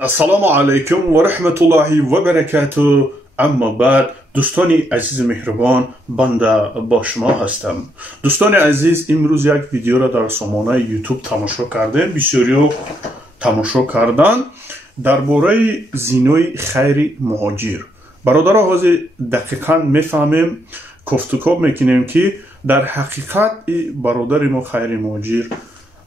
السلام علیکم و رحمت الله و برکاته. اما بعد دوستان عزیز مهربان، بنده با شما هستم. دوستان عزیز، امروز یک ویدیو را در سامانه یوتیوب تماشا کردیم. بسیاری تماشا کردن درباره زینوی خیر مهاجر. برادر حاضر دقیقاً میفهمیم، گفتگو میکنیم که در حقیقت برادر ما خیر مهاجر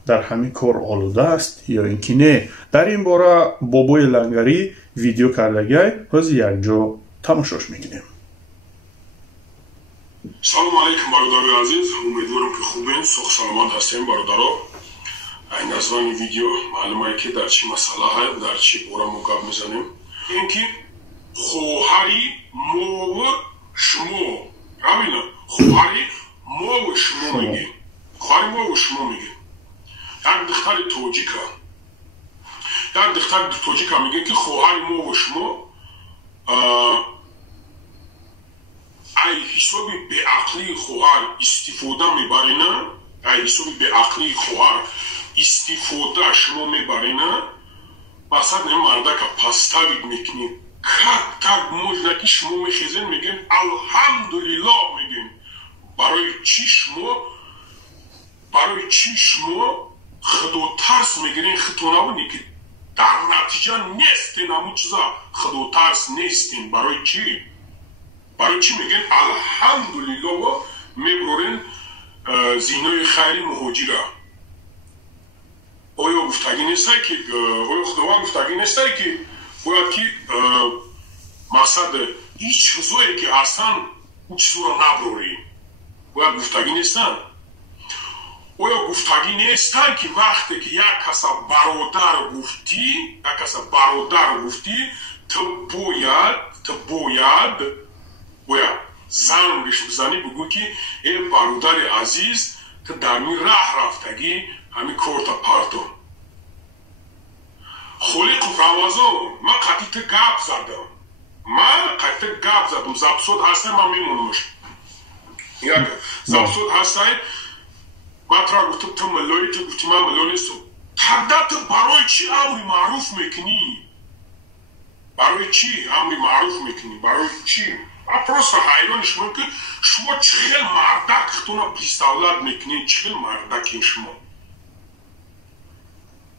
در همین کار آلوده است یا اینکه نه. در این باره بابای لنگری ویدیو کرده، از یک جا تماشاش میکنیم. سلام علیکم برادر عزیز، امیدوارم که خوبین، سوخ سلامت هستیم برادرها. این نظران ویدیو معلومه که در چی مسئله های در چی باره ما گپ میزنیم. اینکه خواهری ما و شما، همین خواهری ما و شما میگیم، خواهری ما و شما میگیم. یک دختر توجیکا میگه که خواهر ما و شما ای حسابی به عقلی خواهر استفاده میبرینه، ای حسابی به عقلی خواهر استفاده شما میبرینه. مثلا این مرده که پستوید میکنی کک مجنکی شما میخیزین میگین الحمدلله میگین. برای چی شما خدا ترس میگیرین؟ خطا نبونی که در نتیجه نیستین، همون چیزا خدا ترس نیستین. برای چی میگین الحمدلله و میبرین زینای خیری مهاجره؟ آیا گفتگی نیسته که خداوند گفتگی نیسته که باید که مقصد هیچ چیزایی که اصلا اون چیزو رو نبروری؟ باید گفتگی نیستن؟ آیا گفتگی نیستن که وقتی که یک کس برادر گفتی تو باید زنگش بزنی، بگو که این برادر عزیز که در می راه رفتگی همین کارتا پرتون خلیق روازو. من قطعیت گپ زدم، زبسود هستم، من میمونمش یک زبسود هستم. مطرح گفتم تو ملایی، تو گفتی من ملایی نیستم. تردت برای چی امری معروف میکنی؟ برای چی؟ من پروستا حیران شما که شما چخیل مردک خطونا پیستاولاد میکنی، چخیل مردکی شما.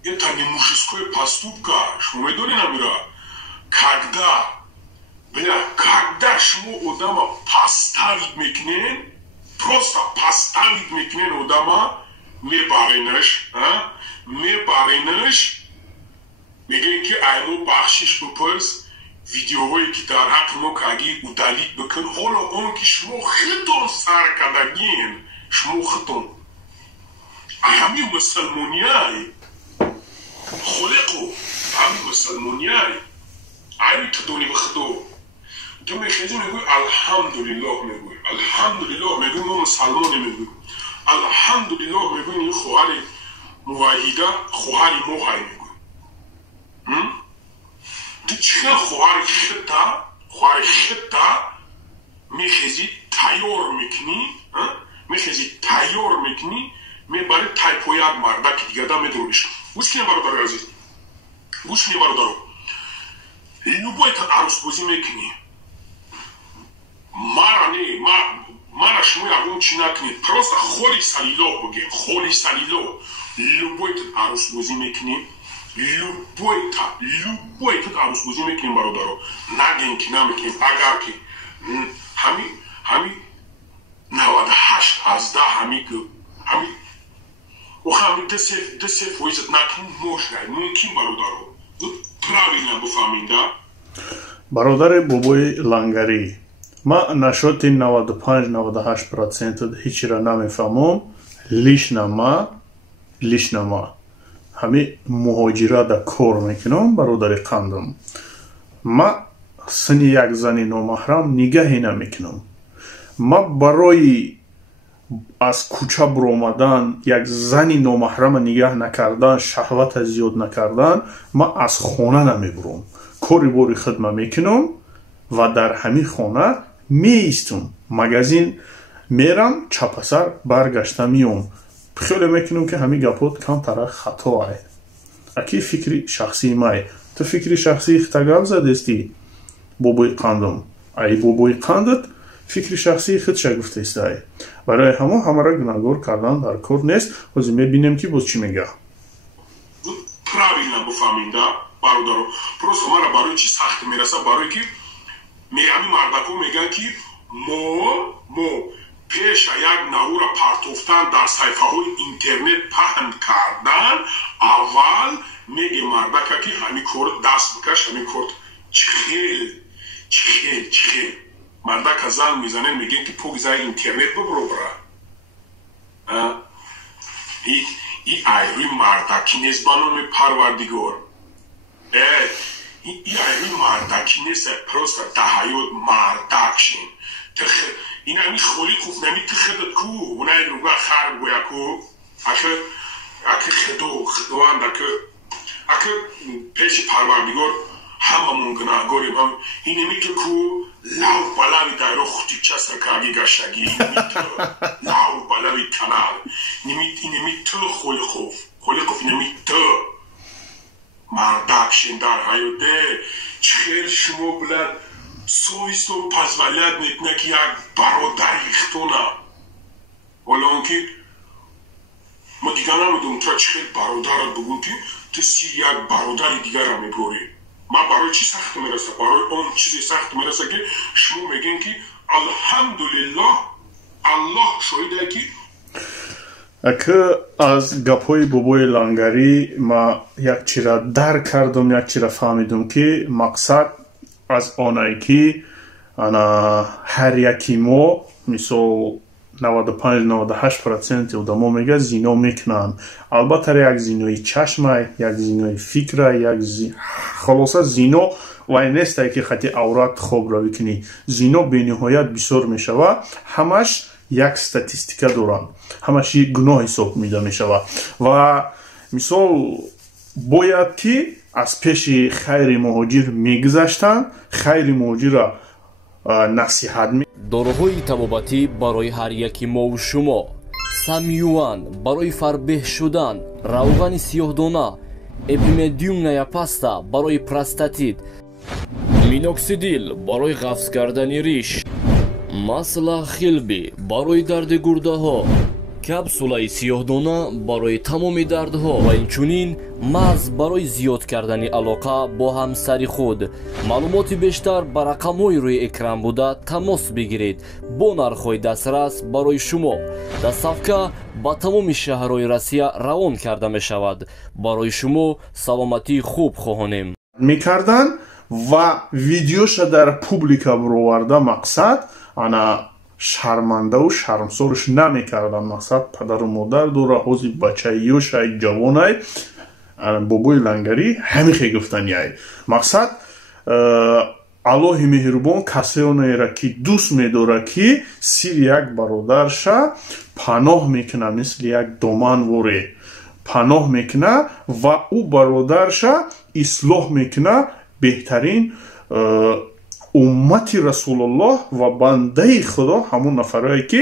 یه تنگی موشسکوی پستوب که شما میدونی نمیره کگده شما ادام پستاوید میکنین، پروستا پستاوید میکنین ادام میبرینش میگین که ایمو بخشش بپرس ویدیوهایی که در حق ما کگی ادالیت بکن. حالا اون که شما خطون سرکدگین، شما خطون همین مسلمونیای خلقو، همین مسلمونیای ایمی تدونی بخدو. تو میخیزی میگوی الحمدلله، میگوی ما مسلمانی، میگوی الحمدلله، میگوی این خواهر موحیده خواهر موحی، میگوی تو چخیل خواهر خطا میخیزی تیار میکنی میبری تایپویاد مرده که دیگه دا میدونیش. گوش کنی برادر عزیز، любой که عروس بازی میکنی مرا شما یقون چی نکنید، پروستا خوری سلیلو بگیم، любой که عروس بازی میکنی، любой که عروس بازی میکنیم برادرو، نگین که نمیکنیم. اگر که همین 98 از 10 همین دسته فویزت نکنیم موشنه ممکن برادرو правильно بفهمینده. برادر بابای لنگری، ما نشاط 95-98% هیچی را نمیفهمم. لیش نما همه مهاجره در کار میکنم. برادر قندم، ما سنی یک زنی نامحرم نگهی نمیکنم. ما برای از کوچه برآمدن یک زنی نامحرم نگه نکردن، شهوت زیاد نکردن، ما از خانه نمیبرم. کاری باری خدمه میکنم و در همین خانه میستم. مگزین میرم چپسر برگشته میام. خیلی میکنم که همین گپات کم طرح خطا های. اکی فکری شخصی مای. تو فکری شخصی اختگاب زدستی بابوی قندم ای بابوی قندت فکری شخصی خود شگفته است ای برای همه را گناهگار کردن در کار نیست و میبینیم که باز چی میگه правильно бифаҳмида бародаро просто мара барои чӣ сахт мераса барое ки меами мардаку мегӯянд ки мо пеша як навъро партофтан дар саҳифаҳои интернет паҳн кардан аввал меге мардака ки ҳамин кор даст бикаш ҳамин кор чихел мардака зан мезанен мегӯянд ки погизаи интернет бибробра ин айрӯи мардакӣ нест ба номи парвардигор ин айрӯи мардакӣ нест просто даҳаёт мардак шин ин ами холиқов нами тихедат ку унай руга хар гӯя ку аки худованд аки пеши парвардигор ҳамамон гунаҳгорем ин намиту ку лав ба лави дайро хутибчаса каги гаштагӣ лав ба лави канал инами ту холиқов инами ту мардак шин дар ҳаёте чихел шумо билад совестон позволят метна ки як бародари ихтона ҳоло он ки мо дига намедонем то чихел бародарат бугӯм ки ту си як бародари дигара меборӣ ман барои чӣ сахт мераса барои он чизе сахт мераса ки шумо мегӯем ки алҳамдулиллоҳ аллоҳ шоҳиде ки аз гапҳои бобои лангарӣ ма якчира дарк кардам якчира фаҳмидам ки мақсад аз онае ки ҳар яки мо мисол 95-98% одамо мега зино мекунанд албатта як зинои чашмай як зинои фикра як халоса зино вай нестае ки хати аврат хоб равӣ кунӣ зино бениҳоят бисёр мешавад ҳамаш як статистика доранд ҳамаш гуноҳ ҳисоб мида мешавад ва мисол бояд ки аз пеши хайри муҳоҷир мегузаштанд хайри муҳоҷирра насиҳат доруҳои табобатӣ барои ҳар яки мову шумо самюан барои фарбеҳ шудан равғани сиёҳдона эпимедиумная паста барои простатит миноксидил барои ғафз кардани риш масла хилби барои дарди гурдаҳо капсулаи сиёҳдона барои тамоми дардҳо ва инчунин мағз барои зиёд кардани алоқа бо ҳамсари худ маълумоти бештар ба рақамҳои рӯи экран буда тамос бигиред бо нархҳои дастрас барои шумо дастсафка ба тамоми шаҳрҳои россия равон карда мешавад барои шумо саломатии хуб хоҳонем мекардан ва видеоша дар публика бароварда мақсад ана шармандаву шармсорш намекардан мақсад падару модар дора ҳози бачаиёшай ҷавонай бобои лангарӣ ҳамихе гуфтанияй мақсад аллоҳи меҳрубон касеонеро ки дӯст медора ки сири як бародарша паноҳ мекуна мисли як доманворе паноҳ мекуна ва ӯ бародарша ислоҳ мекуна беҳтарин уммати расулуллоҳ ва бандаи худо ҳамон нафарое ки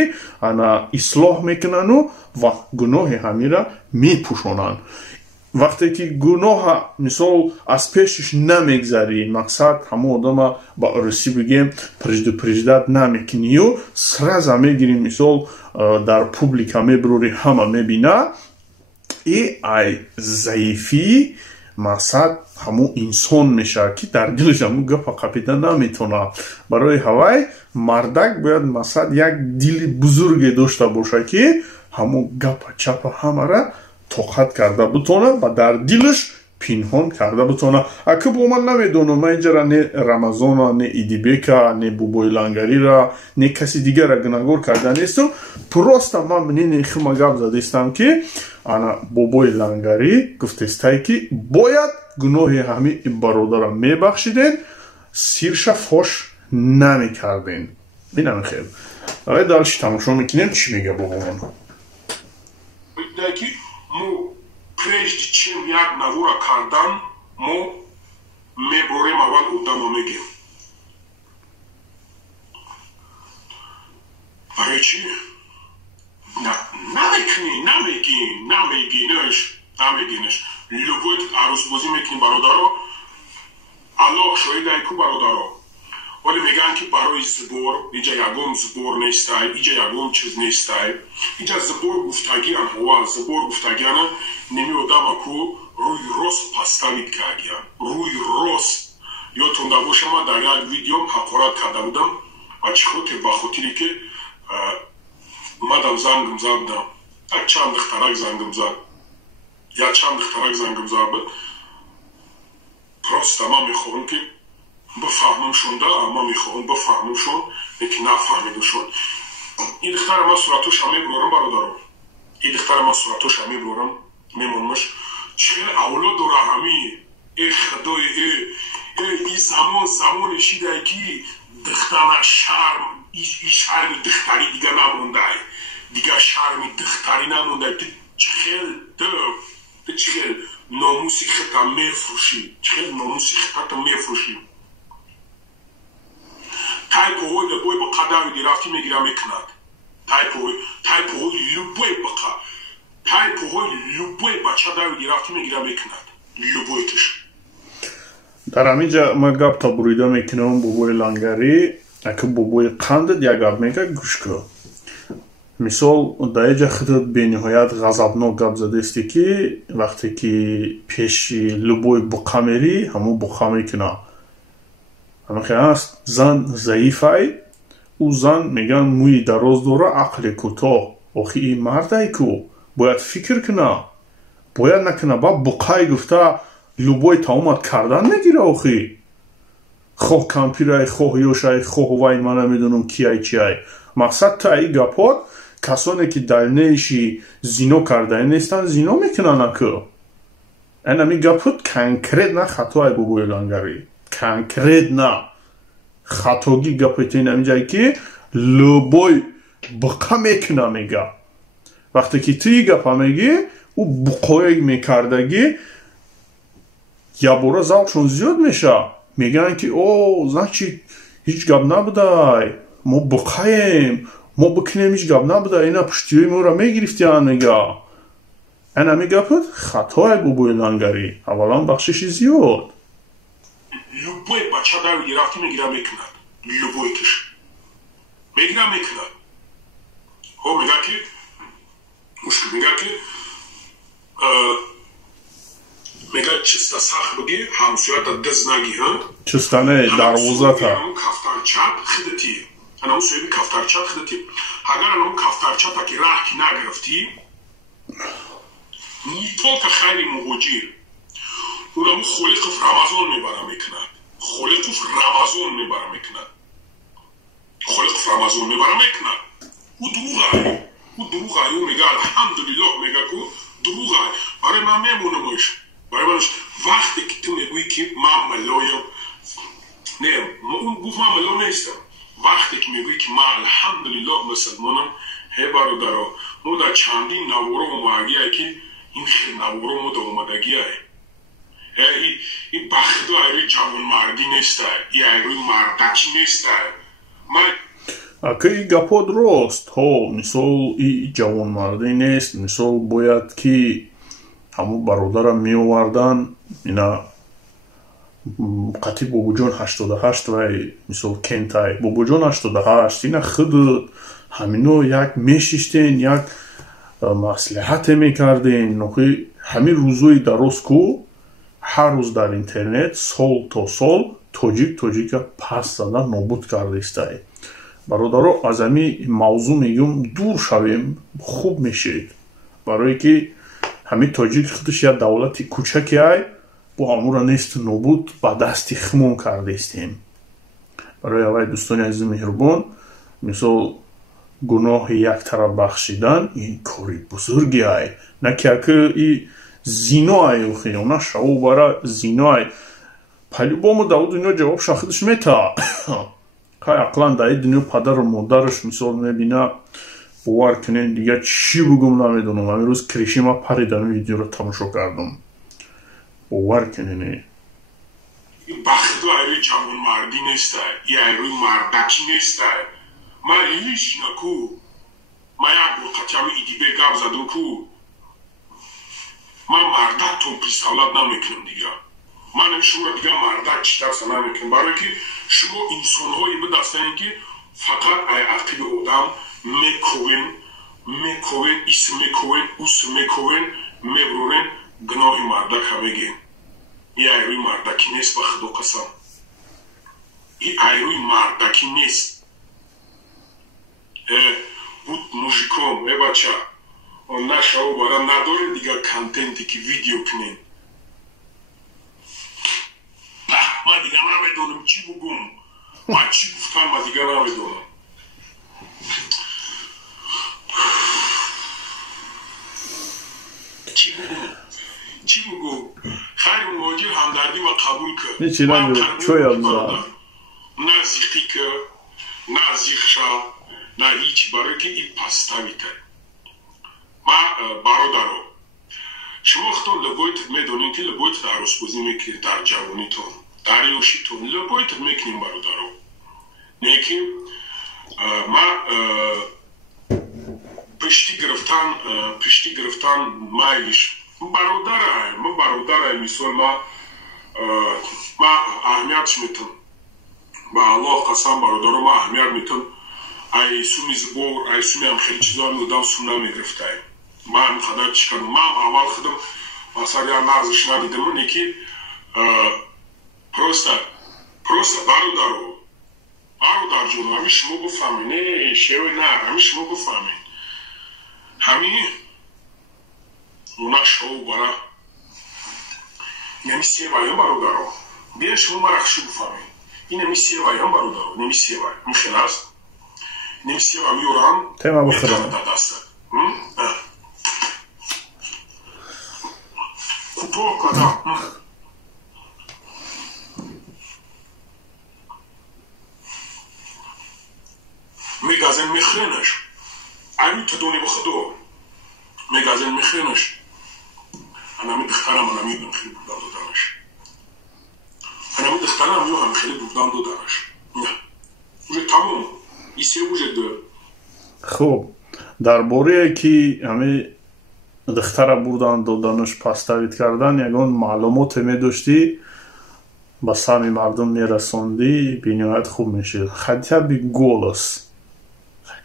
ислоҳ мекунану ва гуноҳи ҳамира мепӯшонанд вақте ки гуноҳа мисол аз пешиш намегзарӣ мақсад ҳамон одама ба рӯсӣ бигем приждат намекунию сраза мегирӣ мисол дар публика мебурорӣ ҳама мебина и ай заифӣ мақсад ҳамон инсон мешавад ки дар дилаш ҳамон гапа қапида наметавонад барои ҳавай мардак бояд мақсад як дили бузурге дошта бошад ки ҳамон гапа чапа ҳамара тоқат карда бутонад ва дар дилаш пинҳон карда бутонад аки бо ман намедонам ман инҷара не рамазона не идибека не бобои лангарира не каси дигара гунаҳгор карда нестам просто ман минини хима гап задистам ки бобои лангарӣ гуфтестай ки бояд гуноҳи ҳами бародара мебахшиден сирша фош намекарден инам хел ай далши тамошо мекунем чӣ мега бобомон прежде чем як навора кардан мо меборем аввал одамо мегем барои чӣ намегинеш любой арӯсбозӣ мекунӣ бародаро طلاق شده ای کو برادرها. ولی میگن که برای زبور اینجا یگم زبور نیسته، اینجا یگم چیز نیسته. اینجا زبور گفتگیان هوا زبور گفتگیان نمی آدم کو روی راست پستوید کردیم. روی راست یادتون باشه من در یک ویدیو حقارت کرده بودم و چه خاطر با خاطری که اومدم زنگم زدم یک چند دخترک زنگم زد یا چند دخترک زنگم زد پراست ما میخواهم که بفهممشون ده اما میخواهم بفهممشون یکی نفهمیدشون. این دختر ما صورتوش هم میبرورم برادرم، این دختر ما صورتوش هم میبرورم میمونمش چه اولاد و رحمی ای خدای ای زمان شیده که دختر شرم این شرم دختری دیگه نمونده، دیگه شرم دختری نمونده. چخیل ناموسی خطا میفروشی، چخیل ناموسی خطا میفروشی. تای پوی لبوی با قدر دیرافتی میگیرم میکند. تای پوی لبوی بقا تای پوی لبوی با چادر دیرافتی میگیرم میکند. لبوی تش در همینجا ما گپ تا بریده میکنم بابوی لانگری اکه بابوی قندد یا گپ میگه گوش که مثال در اینجا خودت به نهایت غضبناک گپ زده استی که وقتی که پیش لبوی بقا میری همون بقا میکنه. همه خیلی هست زن ضعیفه او زن میگن موی دراز داره عقل کوتاه. آخی این مرده که باید فکر کنه باید نکنه با بقای گفته لبوی تاومت کردن نگیره. آخی خواه کمپیرای خواه یوشای خواه وای من نمیدونم کیای چیای. مقصد تا ای گپات کسانی که در نیشی زینو کرده نیستن زینو میکنن اکو. این همی گپات کنکرت نه خطای بابوی لانگری کنکرت نه خطاگی گپات این همی جایی که لبوی بقا میکنه میگه. وقتی که توی گپا میگی او بقای میکردگی یا برا زوقشون زیاد میشه. میگن که او زن چی هیچ گپ نبوده ما بقاییم ما بکنیم هیچ گپ نبوده اینا پشتیوی ما را میگرفتیان میگه. این همی گپت خطای بابوی لانگری اولا بخشش زیاد. لبوی بچه در گرفتی میگیرم میکند لبوی کش میگیرم میکند او میگه که مشکل میگه که میگه چستا سخت بگی همسویت دز نگی هم چستانه دروازه تا کفترچت خدتی انا اون سویبی کفترچت خدتی اگر انا اون کفترچت که راه کی نگرفتی نیتون که خیلی مهاجر اونمو خلق رمضان میبرم میکند خلق رمضان میبرم میکند خلق رمضان میبرم میکند او دروغ های او میگه الحمدلله میگه که دروغ های برای من میمونمش برای منش وقتی که تو میگویی که من ملایم نه اون گفت من ملا نیستم وقتی که میگویی که من الحمدلله مسلمانم هی برادرها ما در چندین نوارا اومدگیه که این خیلی نوارا ما در اومدگیه این بخت ایروی جوان مردی نیسته این ایروی مردکی نیسته من اکه ای گپا درست ها مثال ای جوان مردی نیست. مثال باید که همون برادرم می آوردن اینا قطعی بابو جان 88 و مثال کنتای بابو جان 88 اینا خود همینو یک میشیشتین یک مصلحت میکردین نخی همین روزوی درست کو هر روز در اینترنت سال تا سال توجیک پس زدن نابود کرده استای. برادرها از همین موضوع میگم دور شویم خوب میشید برای که همین تاجیک خودش یک دولت کوچکی های با امور نیست نابود با دستی خمون کرده استیم. برای اوای دوستان عزیز مهربان مثال گناه یک طرف بخشیدن این کاری بزرگی های نه که این زینا های خیانه شو برای زینا های پلی با ما دو دنیا جواب شاخدش میتا که اقلا در دنیا پدر و مادرش مثال میبینه باور کنین دیگه چی بگم نمیدونم. همین روز کریشی ما پریدم ویدیو رو تماشا کردم باور کنین این بخت ایروی جوان مردی نیسته این ایروی مردکی نیسته من ایلیش نکو من یک برقتی همه ایدی به گب زدم کو من مردک تو پیستولت نمیکنم دیگه من شما دیگه مردک چیتر سنه میکنم برای که شما انسان هایی به دستانی که فقط ای عقیب آدم میکوین اسم میکوین اوس میکوین میبرورین گناه مردک همه گیم این ایروی مردکی نیست به خدا قسم این ایروی مردکی نیست بود موژیکوم بچه نه شما برای نداره دیگه کنتنتی که ویدیو کنین من دیگه نمیدونم چی بگم من چی گفتم من دیگه نمیدونم چی بگم خیلی مواجه همدردی و قبول کرد نه چی نمیدونم چوی همزا نه زیخی که نه زیخشا نه هیچی برای که این پستوی کرد ما برادرو شما خودتون لگویت میدونین که لگویت در عروسبازی میکنید در جوانیتون در یوشیتون لگویت میکنیم برادرو نه که ما پشتی گرفتن مایلش برادر مثال ما اهمیتش میتون با الله قسم برادرو ما اهمیت میتون ای سومی زبور ای سومی هم خیلی چیزا میدم سوم نمیگرفته ما هم خدا چی کنم ما هم اول خودم مثلا یا نازش ندیدم اونه که پروستا برادر جون همی شما بفهمین نه شیوه نه همی شما بفهمین همی اونا شو برا نمی سیوه هم برادر بیان شما مرخشو بفهمین این نمی سیوه هم برادر نمی سیوه میخیل است نمی سیوه هم یوران تیما بخرم کوتاه کدام میگازن میخرینش ایو تدونی بخدو میگازن میخرینش انا می دخترم انا می بودم خیلی بودم دادنش انا می دخترم یو هم خیلی بودم دادنش نه اوجه تمام ایسی اوجه ده خوب در باره که همه دختر بردن دادنش پستویت کردن یکان معلومات میداشتی با سمی مردم میرسوندی بینیایت خوب میشه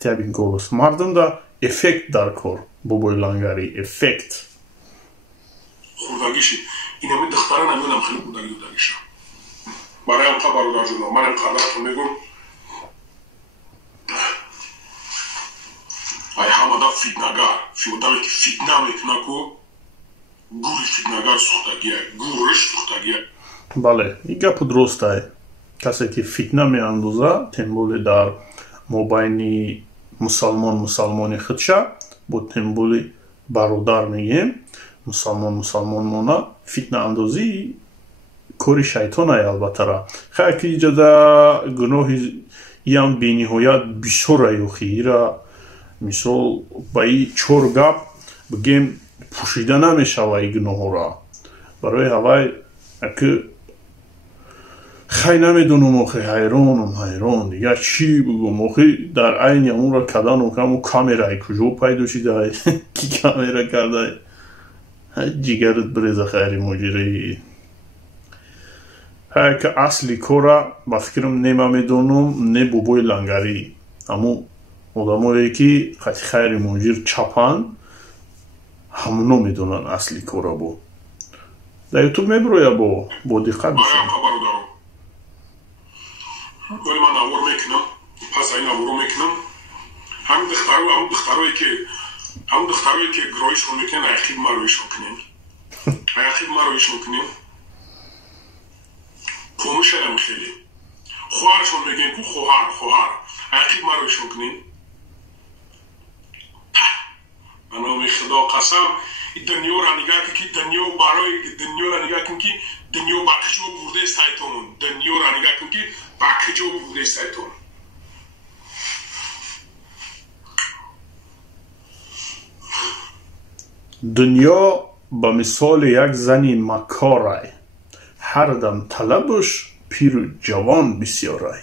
хотя бы голос مردم دا افکت در کار بابای لنگری افکت خوردگیشی اینه می دختران همیونم خیلی بودگیشم برای هم برادر جونم من هم خبرتون میگم ای همه فیودالی که فیتنه میکنه که گوری فیتنگار سختگیه گورش سختگیه بله این گپ درست ای کسی که فیتنه میاندازه تنبولی در مابین مسلمانی خودشه با تنبولی برادر میگیم مسلمان مونه فیتنه اندازی کاری شیطان ای البته را خیلی که ایجاده گناهی یم بینیهایت بسیار ایوخی را مثال با این چور گپ بگیم پوشیده نمیشه و این گناه را برای هوای اکه خیلی نمیدونم اخی حیران دیگه چی بگم اخی در عین اون را کدن و کم و کامیرای کجا پیدا شده کی کامیرا کرده جیگرت بریزه خیلی مجیره های که اصلی کورا با فکرم نمه میدونم نه بوبوی لنگری اما آدمایی که خیلی مجیر چپن همونو میدونن اصلی کورا با در یوتیوب میبرویا با دقت بسید ولی من نوار میکنم پس این نوارو میکنم همون دخترهایی که گرایشون میکنن ایخیب مرویشون کنیم کموش هم خیلی خواهرشون میگن که خواهر ایخیب مرویشون کنیم انا خدا قسم دنیا را نگاه که دنیا برای دنیا را نگاه که دنیا بکجو برده سایتون دنیا را نگاه که بکجو برده سایتون دنیا به مثال یک زنی مکارای هر دم طلبش پیر و جوان بسیارای